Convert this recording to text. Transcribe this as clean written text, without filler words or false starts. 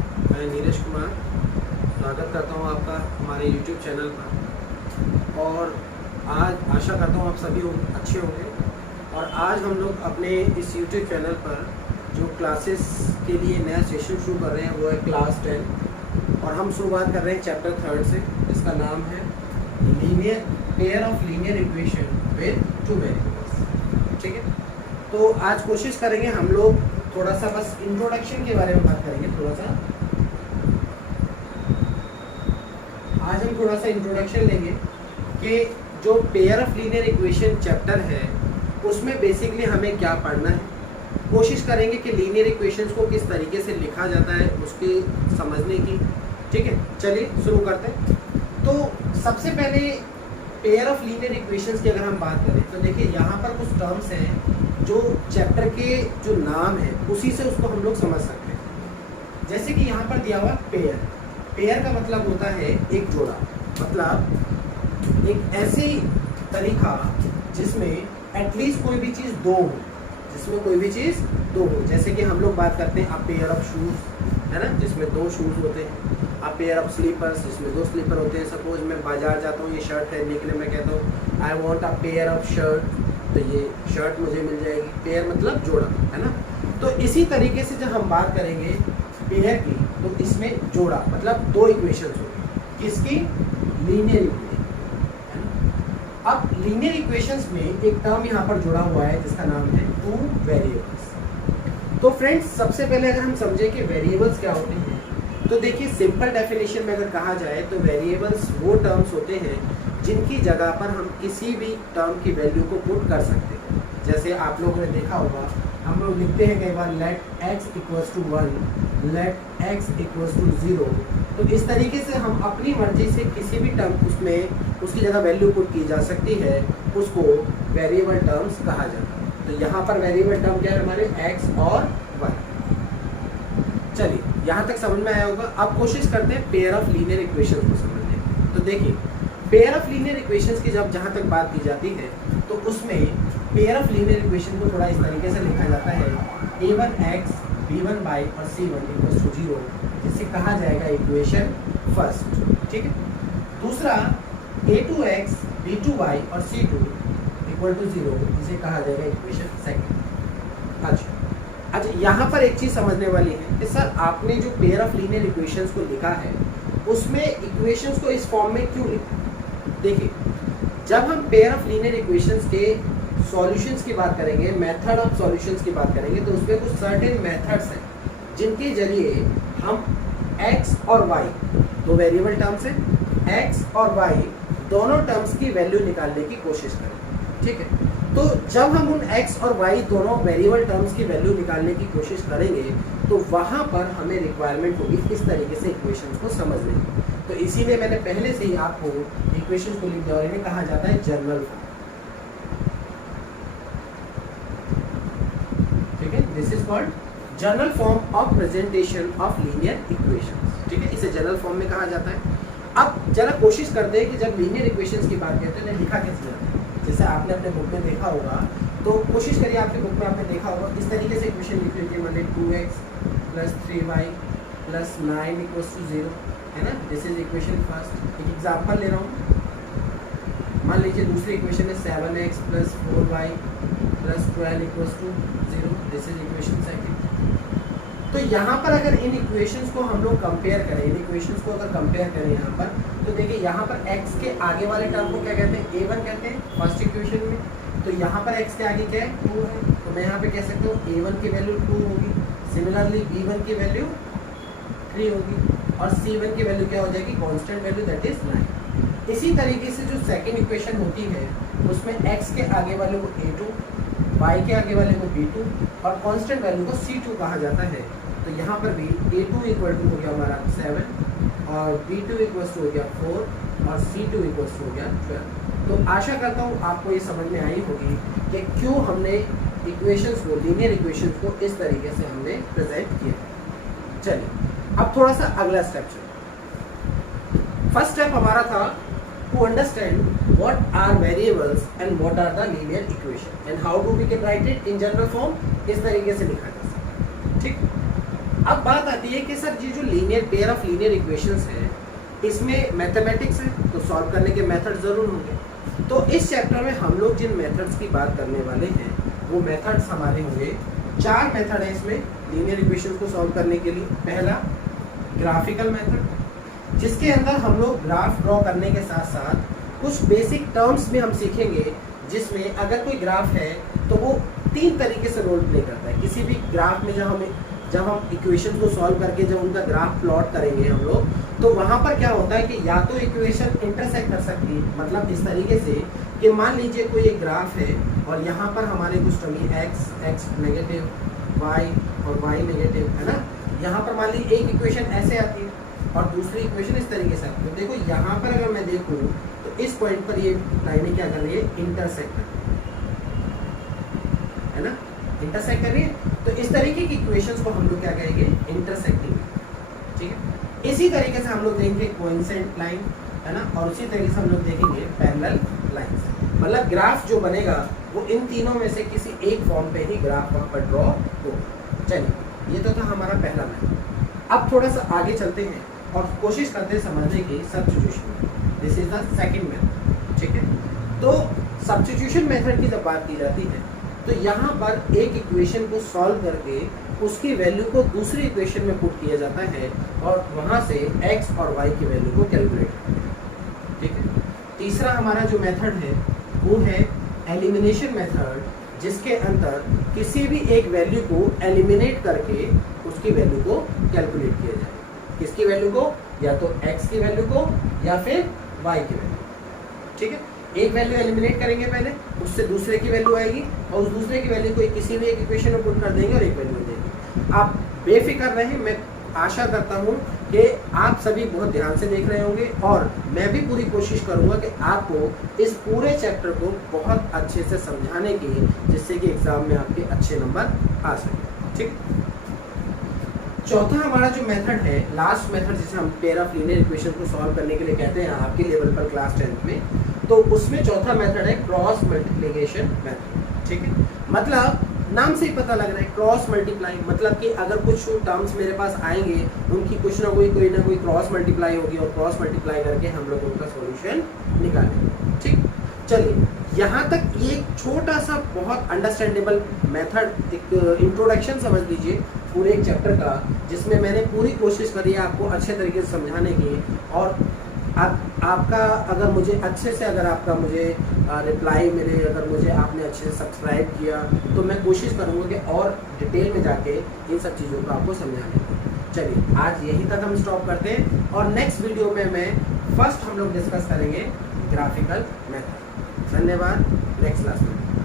मैं नीरज कुमार स्वागत करता हूं आपका हमारे YouTube चैनल पर। और आज आशा करता हूं आप सभी अच्छे होंगे। और आज हम लोग अपने इस YouTube चैनल पर जो क्लासेस के लिए नया सेशन शुरू कर रहे हैं वो है क्लास 10। और हम शुरुआत कर रहे हैं चैप्टर 3 से, जिसका नाम है linear pair of linear equation with two variables. ठीक है, तो आज कोशिश करेंगे हम लोग थोड़ा सा बस इंट्रोडक्शन के बारे में बात करेंगे। आज हम थोड़ा सा इंट्रोडक्शन लेंगे कि जो pair of linear equation chapter है उसमें बेसिकली हमें क्या पढ़ना है। कोशिश करेंगे कि लीनियर इक्वेशंस को किस तरीके से लिखा जाता है उसके समझने की। ठीक है, चलिए शुरू करते हैं। तो सबसे पहले पेयर ऑफ लीनियर इक्वेशंस की अगर हम बात करें तो देखिए यहाँ पर कुछ टर्म्स हैं जो चैप्टर के जो नाम है उसी से उसको हम लोग समझ सकते हैं। जैसे कि यहाँ पर दिया हुआ पेयर, पेयर का मतलब होता है एक जोड़ा, मतलब एक ऐसी तरीका जिसमें एटलीस्ट कोई भी चीज़ दो हो, जिसमें कोई भी चीज़ दो हो। जैसे कि हम लोग बात करते हैं अ पेयर ऑफ शूज़, है ना, जिसमें दो शूज़ होते हैं। अ पेयर ऑफ स्लीपर्स, जिसमें दो स्लीपर होते हैं। सपोज मैं बाजार जाता हूँ, ये शर्ट है, निकले मैं कहता हूँ I want a pair of shirt, तो ये शर्ट मुझे मिल जाएगी। पेयर मतलब जोड़ा, है ना। तो इसी तरीके से जब हम बात करेंगे पेयर की तो इसमें जोड़ा मतलब दो इक्वेशंस होंगी। किसकी? लीनियर इक्वेशन, है ना। अब लीनियर इक्वेशंस में एक टर्म यहाँ पर जुड़ा हुआ है जिसका नाम है टू वेरिएबल्स। तो फ्रेंड्स, सबसे पहले अगर हम समझे कि वेरिएबल्स क्या होते हैं तो देखिए सिंपल डेफिनेशन में अगर कहा जाए तो वेरिएबल्स वो टर्म्स होते हैं जिनकी जगह पर हम किसी भी टर्म की वैल्यू को पुट कर सकते हैं। जैसे आप लोगों ने देखा होगा, हम लोग लिखते हैं कई बार let x equals to 1, let x equals to 0। तो इस तरीके से हम अपनी मर्जी से किसी भी टर्म उसमें उसकी जगह वैल्यू पुट की जा सकती है, उसको वेरिएबल टर्म्स कहा जाता है। तो यहाँ पर वेरिएबल टर्म क्या है हमारे x और y। चलिए यहाँ तक समझ में आया होगा। अब कोशिश करते हैं पेयर ऑफ लीनियर इक्वेशंस को समझने की। तो देखिए पेयर ऑफ लीनियर इक्वेशंस की जब जहाँ तक बात की जाती है तो उसमें पेयर ऑफ लीनियर इक्वेशन को थोड़ा इस तरीके से लिखा जाता है a1x b1y और c1 इक्वल्स टू 0, जिसे कहा जाएगा इक्वेशन फर्स्ट। ठीक है। दूसरा a2x b2y और c2 इक्वल टू 0, जिसे कहा जाएगा इक्वेशन सेकंड। अच्छा, यहाँ पर एक चीज़ समझने वाली है कि सर आपने जो पेयर ऑफ लीनियर इक्वेशंस को लिखा है उसमें इक्वेशंस को इस फॉर्म में क्यों लिखा? देखिए जब हम पेयर ऑफ लीनियर इक्वेशंस के सॉल्यूशंस की बात करेंगे, मेथड ऑफ सॉल्यूशंस की बात करेंगे, तो उसमें कुछ सर्टेन मेथड्स हैं जिनके जरिए हम x और y, दो वेरिएबल टर्म्स हैं, x और y दोनों टर्म्स की वैल्यू निकालने की कोशिश करें। ठीक है, तो जब हम उन x और y दोनों वेरिएबल टर्म्स की वैल्यू निकालने की कोशिश करेंगे तो वहाँ पर हमें रिक्वायरमेंट होगी इस तरीके से इक्वेशंस को समझने की। तो इसीलिए मैंने पहले से ही आपको इक्वेशंस को लिख दिया और इन्हें कहा जाता है जनरल फॉर्म। ठीक है, this is called general form of presentation of linear equations. ठीक है, इसे जनरल फॉर्म में कहा जाता है। अब जरा कोशिश करते हैं कि जब लीनियर इक्वेशंस की बात करते हैं तो लिखा कैसे जाता है। जैसे आपने अपने बुक में देखा होगा, तो कोशिश करिए, आपके बुक में आपने देखा होगा इस तरीके से इक्वेशन लिख लीजिए, मतलब 2x plus 3y plus 9 equals to 0, है ना। This is equation first. एक एग्जांपल ले रहा हूँ, मान लीजिए दूसरी इक्वेशन है 7x plus 4y plus 12 equals to 0, this is equation second. तो यहाँ पर अगर इन इक्वेशंस को हम लोग कंपेयर करें, इन इक्वेशंस को अगर कंपेयर करें यहाँ पर, तो देखिए यहाँ पर x के आगे वाले टर्म को क्या कहते हैं? a1 कहते हैं फर्स्ट इक्वेशन में। तो यहाँ पर x के आगे क्या है? 2 है। तो मैं यहाँ पे कह सकता हूँ a1 की वैल्यू 2 होगी, सिमिलरली b1 की वैल्यू 3 होगी और c1 की वैल्यू क्या हो जाएगी? Constant value, that is 9। इसी तरीके से जो सेकेंड इक्वेशन होती है उसमें x के आगे वाले को a2, y के आगे वाले को b2 और कांस्टेंट वैल्यू को c2 कहा जाता है। तो यहाँ पर भी a2 इक्वल टू हो गया हमारा 7 और b2 इक्वल्स टू हो गया 4 और c2 इक्वल्स टू हो गया 12। तो आशा करता हूँ आपको ये समझ में आई होगी कि क्यों हमने इक्वेशंस को, लीनियर इक्वेशंस को इस तरीके से हमने प्रेजेंट किया। चलिए अब थोड़ा सा अगला स्टेप चलिए। फर्स्ट स्टेप हमारा था to understand what are variables and what are the linear equation and how do we can write it in general form। इस तरीके से लिखा जा सकता है। ठीक, अब बात आती है कि सर ये जो linear pair of linear equations है इसमें मैथमेटिक्स है तो सॉल्व करने के मेथड ज़रूर होंगे। तो इस चैप्टर में हम लोग जिन मेथड्स की बात करने वाले हैं वो मेथड्स हमारे होंगे, 4 मेथड है इसमें लीनियर इक्वेशंस को सॉल्व करने के लिए। पहला ग्राफिकल मेथड, जिसके अंदर हम लोग ग्राफ ड्रॉ करने के साथ साथ कुछ बेसिक टर्म्स में हम सीखेंगे, जिसमें अगर कोई ग्राफ है तो वो 3 तरीके से रोल प्ले करता है। किसी भी ग्राफ में जब हम इक्वेशन को सॉल्व करके जब उनका ग्राफ प्लॉट करेंगे हम लोग, तो वहाँ पर क्या होता है कि या तो इक्वेशन इंटरसेक्ट कर सकती है, मतलब इस तरीके से कि मान लीजिए कोई एक ग्राफ है और यहाँ पर हमारे कुछ टर्म x नेगेटिव, y और y नेगेटिव है ना। यहाँ पर मान लीजिए एक इक्वेशन ऐसे आती है और दूसरी इक्वेशन इस तरीके से आती है। तो देखो यहाँ पर अगर मैं देखूँ तो इस पॉइंट पर ये लाइनें क्या कर रही है, इंटरसेक्ट कर रही है ना, इंटरसेक्ट कर रही है। तो इस तरीके की इक्वेशंस को हम लोग क्या कहेंगे, इंटरसेक्टिंग, ठीक है। इसी तरीके से हम लोग देखेंगे कोइंसिडेंट लाइन है ना, और उसी तरीके से हम लोग देखेंगे पैरेलल लाइंस। मतलब ग्राफ जो बनेगा वो इन तीनों में से किसी एक फॉर्म पे ही ग्राफ वहाँ पर ड्रॉ होगा। चलिए, ये तो था हमारा पहला मेथड। अब थोड़ा सा आगे चलते हैं और कोशिश करते हैं समझने की substitution. This is the second method, ठीक है। तो सब्स्टिट्यूशन मेथड की जब बात की जाती है तो यहाँ पर एक इक्वेशन को सॉल्व करके उसकी वैल्यू को दूसरी इक्वेशन में पुट किया जाता है और वहाँ से x और y की वैल्यू को कैलकुलेट करते हैं, ठीक है। तीसरा हमारा जो मेथड है वो है एलिमिनेशन मेथड, जिसके अंदर किसी भी एक वैल्यू को एलिमिनेट करके उसकी वैल्यू को कैलकुलेट किया जाए। किसकी वैल्यू को, या तो x की वैल्यू को या फिर y की वैल्यू, ठीक है। एक वैल्यू एलिमिनेट करेंगे पहले, उससे दूसरे की वैल्यू आएगी और उस दूसरे की वैल्यू को किसी भी एक इक्वेशन में पुट कर देंगे और एक वैल्यू देंगे। आप बेफिक्र रहें, मैं आशा करता हूँ कि आप सभी बहुत ध्यान से देख रहे होंगे और मैं भी पूरी कोशिश करूँगा कि आपको इस पूरे चैप्टर को बहुत अच्छे से समझाने की, जिससे कि एग्जाम में आपके अच्छे नंबर आ सके, ठीक। चौथा हमारा जो मेथड है, लास्ट मेथड, जिसे हम पेयर ऑफ लीनियर इक्वेशन को सॉल्व करने के लिए कहते हैं आपके लेवल पर क्लास 10th में, तो उसमें चौथा मेथड है क्रॉस मल्टीप्लिकेशन मेथड, ठीक है। मतलब नाम से ही पता लग रहा है क्रॉस मल्टीप्लाई, मतलब कि अगर कुछ टर्म्स मेरे पास आएंगे उनकी कुछ ना कोई क्रॉस मल्टीप्लाई होगी और क्रॉस मल्टीप्लाई करके हम लोग उनका सॉल्यूशन निकालेंगे, ठीक। चलिए, यहाँ तक ये एक छोटा सा बहुत अंडरस्टैंडेबल मेथड, एक इंट्रोडक्शन समझ लीजिए पूरे एक चैप्टर का, जिसमें मैंने पूरी कोशिश करी है आपको अच्छे तरीके से समझाने की। और आपका अगर मुझे अच्छे से मुझे रिप्लाई मिले, अगर मुझे आपने अच्छे से सब्सक्राइब किया, तो मैं कोशिश करूँगा कि और डिटेल में जाके इन सब चीज़ों को आपको समझाने की। चलिए, आज यहीं तक हम स्टॉप करते हैं और नेक्स्ट वीडियो में फर्स्ट हम लोग डिस्कस करेंगे ग्राफिकल मेथड। धन्यवाद, नेक्स्ट क्लास में।